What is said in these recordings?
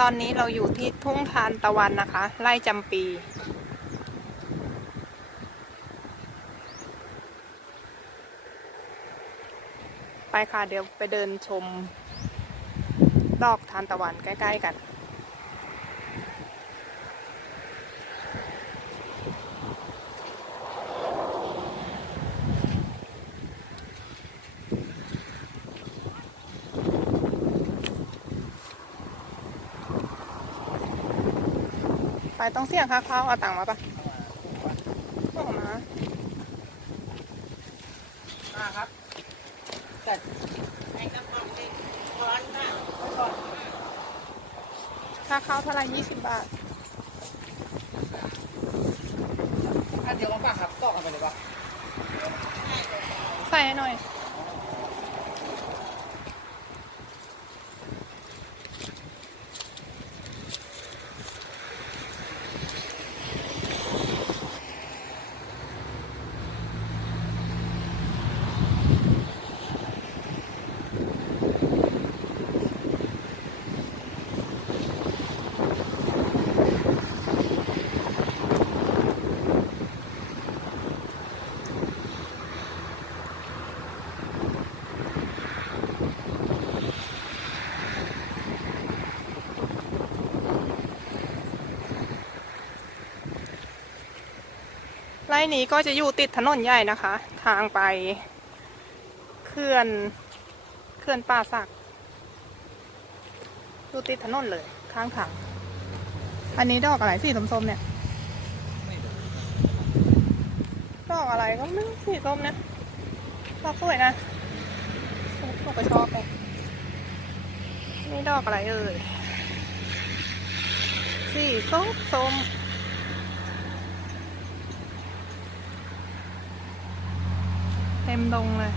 ตอนนี้เราอยู่ที่ทุ่งทานตะวันนะคะ ไร่จำปี ไปค่ะเดี๋ยวไปเดินชม ดอกทานตะวันใกล้ ๆ กัน ต้องเสี่ยงค่าเข้าเอาตังค์มาปะเอามาอ่าครับแต่ในกระเป๋าเองร้อนค่ะเมื่อก่อนค่าเข้าเท่าไหร่ยี่สิบบาทอันเดียวกันป่ะครับตอกกันไปเลยป่ะใส่ให้หน่อย ไร่นี้ก็จะอยู่ติดถนนใหญ่นะคะ ทางไปเขื่อนเขื่อนป่าสักอยู่ติดถนนเลย ข้างทางอันนี้ดอกอะไรสีส้มๆเนี่ยดอกอะไรก็ไม่สีส้มเนี่ยดอกสวยนะผมก็ชอบเลยนี่ดอกอะไรเอ่ยสีส้มส้ม เต็มดงเลย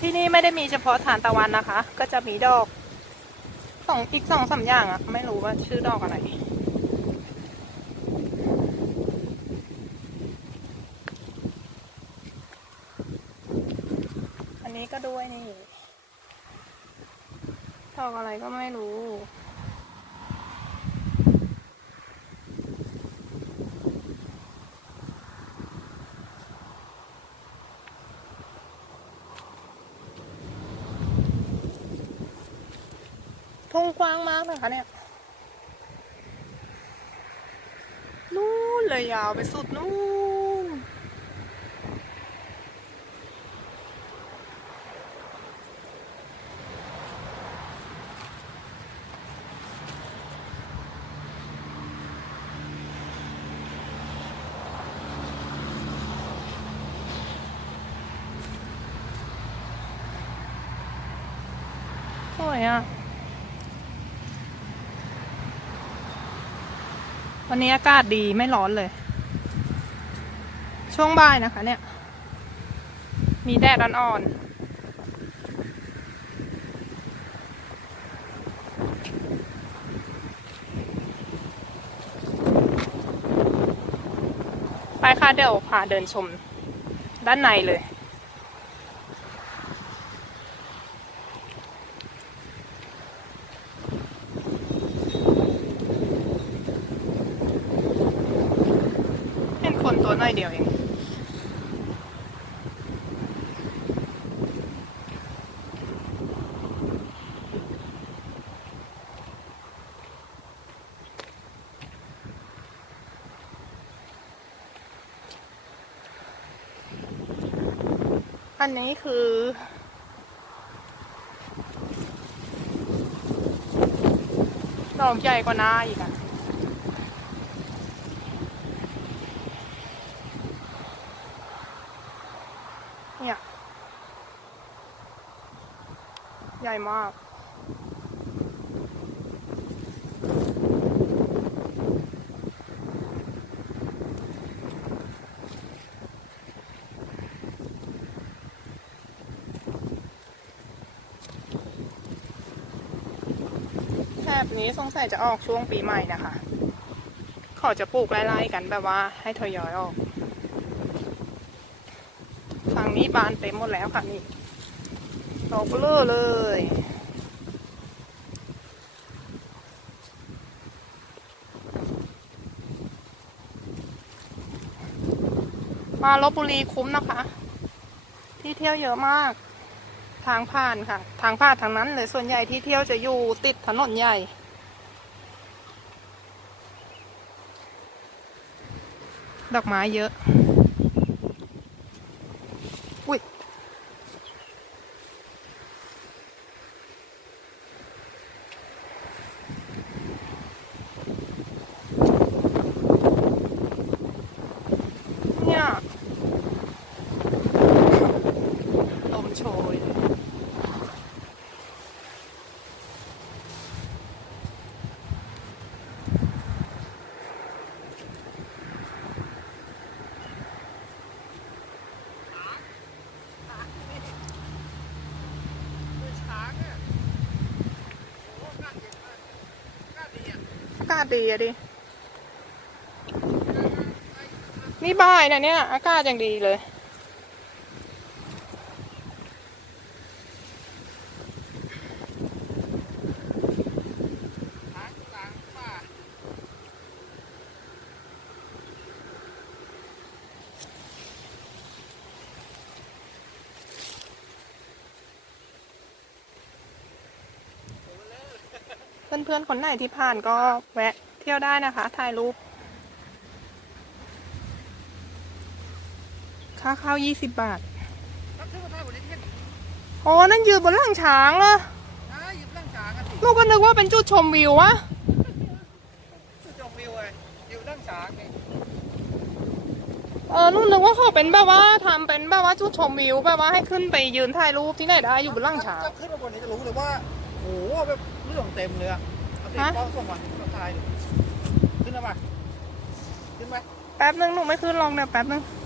ที่นี่ไม่ได้มีเฉพาะฐานตะวันนะคะ ก็จะมีดอกสองอีกสองสามอย่างอะไม่รู้ว่าชื่อดอกอะไร อันนี้ ก็ด้วยนี่ดอกอะไรก็ไม่รู้ ทุ่งกว้างมากเลยค่ะเนี่ยนู่นเลยยาวไปสุดนู่น สวยอะ วันนี้อากาศดีไม่ร้อนเลย ช่วงบ่ายนะคะเนี่ย มีแดดอ่อนๆไปค่ะเดี๋ยวพาเดินชมด้านในเลย เห็นคน ตัวน้อยเดียวเองอันนี้คือ ดอกใหญ่กว่าน้าอีกอะ เนี่ย ใหญ่มาก แถบนี้สงสัยจะออกช่วงปีใหม่นะคะ ขอจะปลูกไล่ๆกันแบบว่าให้ทยอยออก ฝั่งนี้บานเต็มหมดแล้วค่ะนี่ ดอกเบลอเลย มาลบบุรีคุ้มนะคะ ที่เที่ยวเยอะมาก ทางผ่านค่ะ ทางผ่านทางนั้นเลยส่วนใหญ่ที่เที่ยวจะอยู่ติดถนนใหญ่ดอกไม้เยอะ อุ้ย เนี่ยลมโชยเลยอาศดีอะดิ นี่บ่ายนะเนี่ย อากาศยังดีเลย เพื่อนๆ คนไหนที่ผ่านก็แวะเที่ยวได้นะคะ ถ่ายรูป ค่าเข้ายี่สิบบาทครับซื้อมาได้วันนี้เห็นโอ้นั่นยืนบนหลังช้างเหรอนะหยิบร่างช้างกันสิลูกก็นึกว่าเป็นจุดชมวิววะจมวิวไงอยู่ร่างช้างไงเออนู่นนึกว่าเขาเป็นแบบว่าทำเป็นแบบว่าจุดชมวิวแบบว่าให้ขึ้นไปยืนถ่ายรูปที่ไหนได้อยู่บนหลังช้างถ้ขึ้นมาบนนี้จะรู้เลยว่าโอ้โหแบบเรื่องเต็มเลยอะ เอาสิฮะป้องส่งมาส่งทายเลยขึ้นมาปะขึ้นไปแป๊บนึงหนูไม่ขึ้นลองเนี่ยแป๊บนึงเ